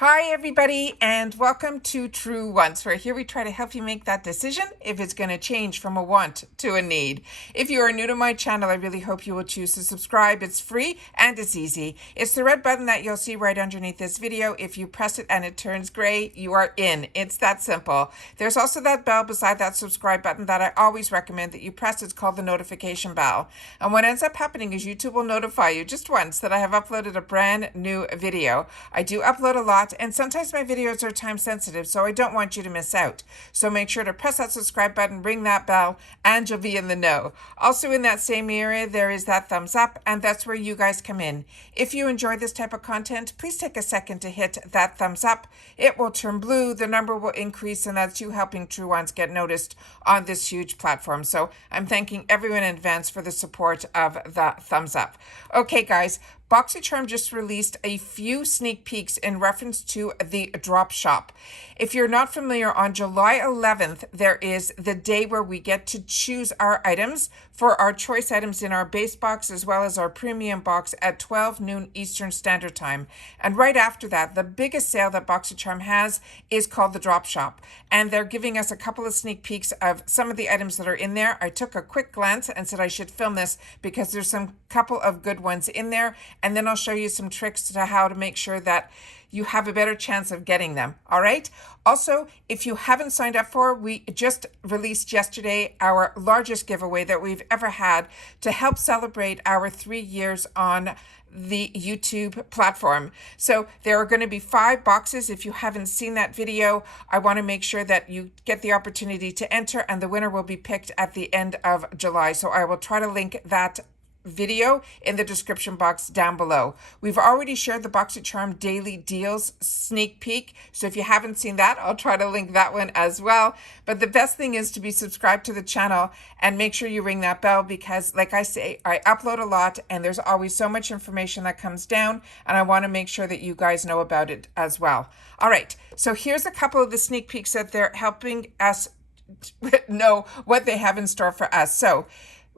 Hi, everybody, and welcome to True Wants, where here we try to help you make that decision if it's going to change from a want to a need. If you are new to my channel, I really hope you will choose to subscribe. It's free and it's easy. It's the red button that you'll see right underneath this video. If you press it and it turns gray, you are in. It's that simple. There's also that bell beside that subscribe button that I always recommend that you press. It's called the notification bell. And what ends up happening is YouTube will notify you just once that I have uploaded a brand new video. I do upload a lot, and sometimes my videos are time sensitive, so I don't want you to miss out. So make sure to press that subscribe button, ring that bell, and you'll be in the know. Also in that same area, there is that thumbs up, and that's where you guys come in. If you enjoy this type of content, please take a second to hit that thumbs up. It will turn blue, the number will increase, and that's you helping True Ones get noticed on this huge platform. So I'm thanking everyone in advance for the support of the thumbs up. Okay, guys. Boxycharm just released a few sneak peeks in reference to the drop shop. If you're not familiar, on July 11th, there is the day where we get to choose our items for our choice items in our base box as well as our premium box at 12 noon Eastern Standard Time. And right after that, the biggest sale that Boxycharm has is called the drop shop. And they're giving us a couple of sneak peeks of some of the items that are in there. I took a quick glance and said I should film this because there's some couple of good ones in there. And then I'll show you some tricks to how to make sure that you have a better chance of getting them. All right. Also, if you haven't signed up for, we just released yesterday our largest giveaway that we've ever had to help celebrate our 3 years on the YouTube platform. So there are going to be 5 boxes. If you haven't seen that video, I want to make sure that you get the opportunity to enter, and the winner will be picked at the end of July. So I will try to link that video in the description box down below. We've already shared the Boxycharm daily deals sneak peek, so if you haven't seen that, I'll try to link that one as well. But the best thing is to be subscribed to the channel and make sure you ring that bell, because like I say, I upload a lot and there's always so much information that comes down, and I want to make sure that you guys know about it as well. All right, so here's a couple of the sneak peeks that they're helping us know what they have in store for us. So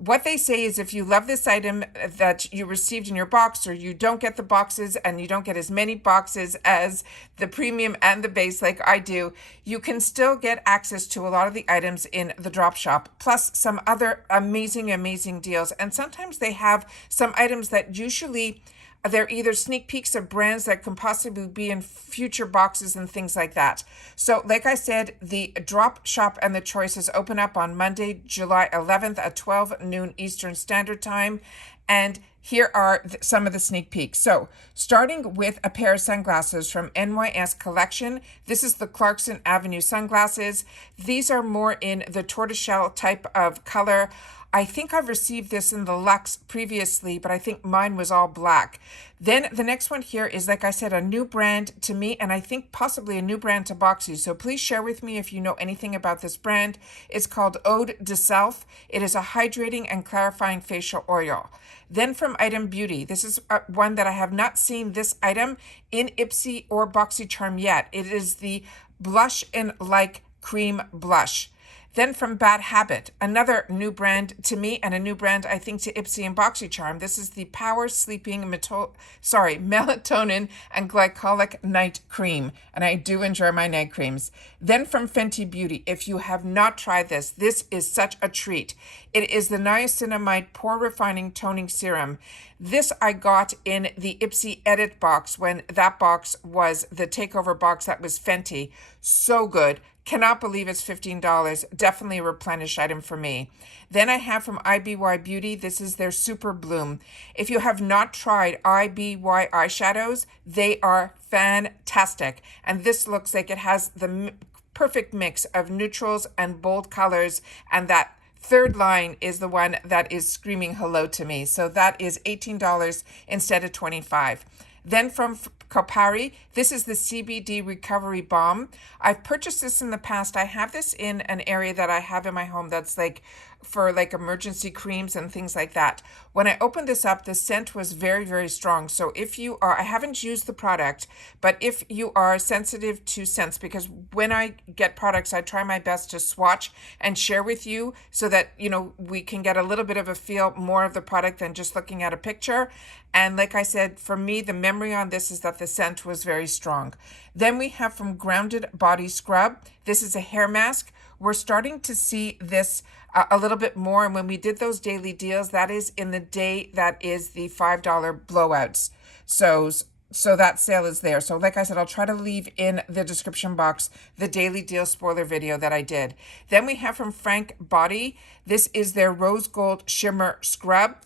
what they say is if you love this item that you received in your box, or you don't get the boxes and you don't get as many boxes as the premium and the base like I do, you can still get access to a lot of the items in the drop shop, plus some other amazing deals. And sometimes they have some items that usually they're either sneak peeks of brands that can possibly be in future boxes and things like that. So like I said, the drop shop and the choices open up on Monday, July 11th at 12 noon Eastern Standard Time. And here are some of the sneak peeks. So starting with a pair of sunglasses from NYS Collection. This is the Clarkson Avenue sunglasses. These are more in the tortoiseshell type of color. I think I've received this in the Luxe previously, but I think mine was all black. Then the next one here is, like I said, a new brand to me, and I think possibly a new brand to Boxy. So please share with me if you know anything about this brand. It's called Ode de Self. It is a hydrating and clarifying facial oil. Then from Item Beauty, this is one that I have not seen this item in Ipsy or Boxycharm yet. It is the Blush and Like Cream Blush. Then from Bad Habit, another new brand to me and a new brand I think to Ipsy and Boxycharm. This is the Power Sleeping Melatonin and Glycolic Night Cream, and I do enjoy my night creams. Then from Fenty Beauty, if you have not tried this, this is such a treat. It is the Niacinamide Pore Refining Toning Serum. This I got in the Ipsy Edit box when that box was the takeover box that was Fenty. So good. Cannot believe it's $15. Definitely a replenish item for me. Then I have from IBY Beauty, this is their Super Bloom. If you have not tried IBY eyeshadows, they are fantastic. And this looks like it has the perfect mix of neutrals and bold colors, and that third line is the one that is screaming hello to me. So that is $18 instead of $25. Then from Kopari, this is the CBD Recovery Balm. I've purchased this in the past. I have this in an area that I have in my home that's like for like emergency creams and things like that. When I opened this up, the scent was very, very strong. So if you are, I haven't used the product, but if you are sensitive to scents, because when I get products, I try my best to swatch and share with you so that, we can get a little bit of a feel more of the product than just looking at a picture. And like I said, for me, the memory on this is that the scent was very strong. Then we have from Grounded Body Scrub. This is a hair mask. We're starting to see this a little bit more. And when we did those daily deals, that is in the day that is the $5 blowouts. So that sale is there. So like I said, I'll try to leave in the description box the daily deal spoiler video that I did. Then we have from Frank Body. This is their Rose Gold Shimmer Scrub.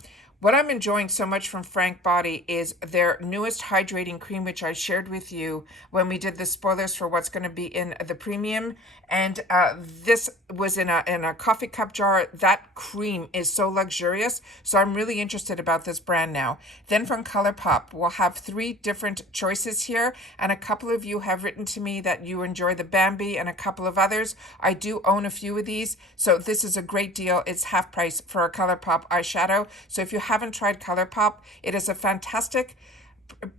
What I'm enjoying so much from Frank Body is their newest hydrating cream, which I shared with you when we did the spoilers for what's going to be in the premium. And this was in a coffee cup jar. That cream is so luxurious. So I'm really interested about this brand now. Then from ColourPop, we'll have 3 different choices here. And a couple of you have written to me that you enjoy the Bambi and a couple of others. I do own a few of these. So this is a great deal. It's half price for a ColourPop eyeshadow. So if you haven't tried ColourPop, it is a fantastic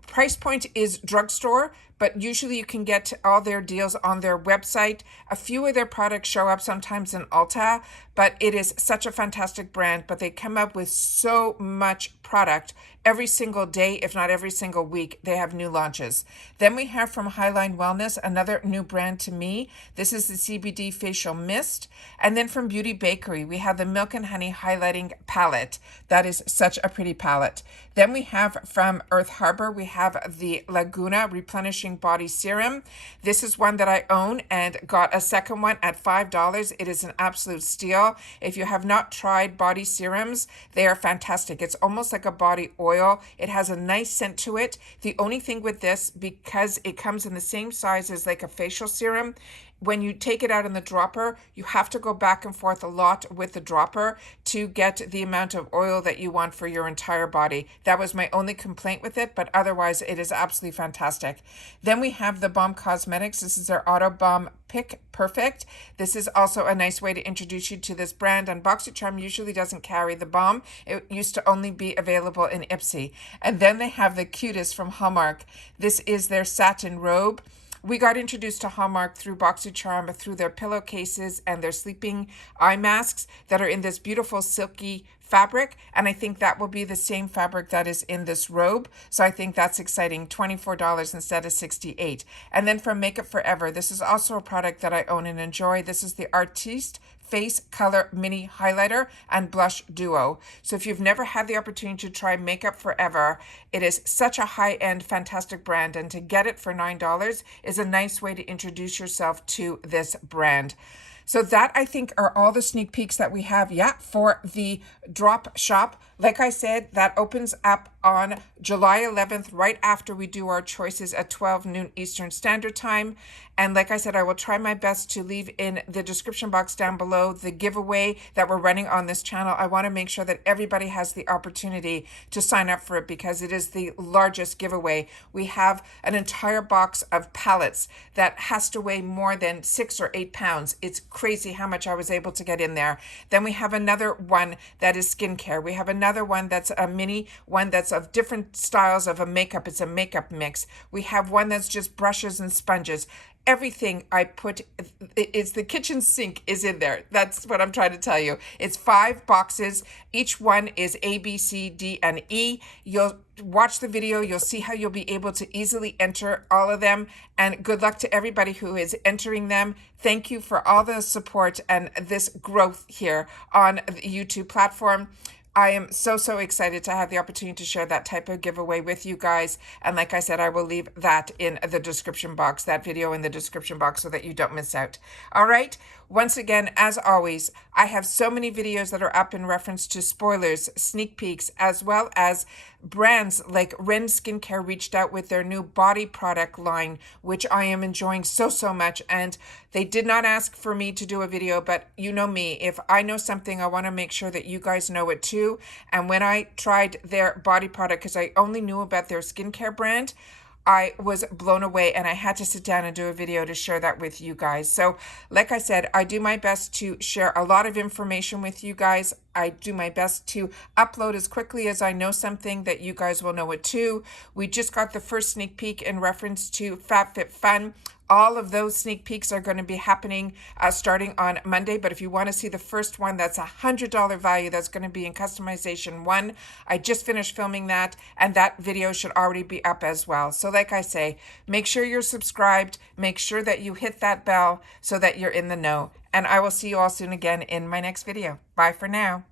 price point is Drugstore, but usually you can get all their deals on their website. A few of their products show up sometimes in ULTA, but it is such a fantastic brand, but they come up with so much product every single day, if not every single week. They have new launches. Then we have from Highline Wellness, another new brand to me. This is the CBD Facial Mist. And then from Beauty Bakery, we have the Milk and Honey Highlighting Palette. That is such a pretty palette. Then we have from Earth Harbor, we have the Laguna Replenishing Body Serum. This is one that I own and got a second one at $5. It is an absolute steal. If you have not tried body serums, they are fantastic. It's almost like a body oil. It has a nice scent to it. The only thing with this, because it comes in the same size as like a facial serum, when you take it out in the dropper, you have to go back and forth a lot with the dropper to get the amount of oil that you want for your entire body. That was my only complaint with it, but otherwise it is absolutely fantastic. Then we have the Balm Cosmetics. This is their Auto Balm Pick Perfect. This is also a nice way to introduce you to this brand, and Boxycharm usually doesn't carry the balm. It used to only be available in Ipsy. And then they have the cutest from Hallmark. This is their Satin Robe. We got introduced to Hallmark through Boxycharm, through their pillowcases and their sleeping eye masks that are in this beautiful silky fabric, and I think that will be the same fabric that is in this robe. So I think that's exciting. $24 instead of $68. And then from Makeup Forever, this is also a product that I own and enjoy. This is the Artiste Face Color Mini Highlighter and Blush Duo. So if you've never had the opportunity to try Makeup Forever, it is such a high-end, fantastic brand, and to get it for $9 is a nice way to introduce yourself to this brand. So that, I think, are all the sneak peeks that we have, for the drop shop. Like I said, that opens up on July 11th, right after we do our choices at 12 noon Eastern Standard Time. And like I said, I will try my best to leave in the description box down below the giveaway that we're running on this channel. I want to make sure that everybody has the opportunity to sign up for it because it is the largest giveaway. We have an entire box of palettes that has to weigh more than 6 or 8 pounds. It's crazy how much I was able to get in there. Then we have another one that is skincare. We have another one that's a mini one that's of different styles of a makeup. It's a makeup mix. We have one that's just brushes and sponges. Everything I put, it's the kitchen sink is in there. That's what I'm trying to tell you. It's 5 boxes. Each one is A, B, C, D, and E. You'll watch the video. You'll see how you'll be able to easily enter all of them. And good luck to everybody who is entering them. Thank you for all the support and this growth here on the YouTube platform. I am so excited to have the opportunity to share that type of giveaway with you guys. And like I said, I will leave that in the description box, that video in the description box so that you don't miss out. All right. Once again, as always, I have so many videos that are up in reference to spoilers, sneak peeks, as well as brands like Ren Skincare reached out with their new body product line, which I am enjoying so much. And they did not ask for me to do a video, but you know me, if I know something, I want to make sure that you guys know it too. And when I tried their body product, because I only knew about their skincare brand, I was blown away, and I had to sit down and do a video to share that with you guys. So like I said, I do my best to share a lot of information with you guys. I do my best to upload as quickly as I know something that you guys will know it too. We just got the first sneak peek in reference to FabFitFun. All of those sneak peeks are going to be happening starting on Monday. But if you want to see the first one, that's $100 value. That's going to be in customization 1. I just finished filming that, and that video should already be up as well. So like I say, make sure you're subscribed. Make sure that you hit that bell so that you're in the know. And I will see you all soon again in my next video. Bye for now.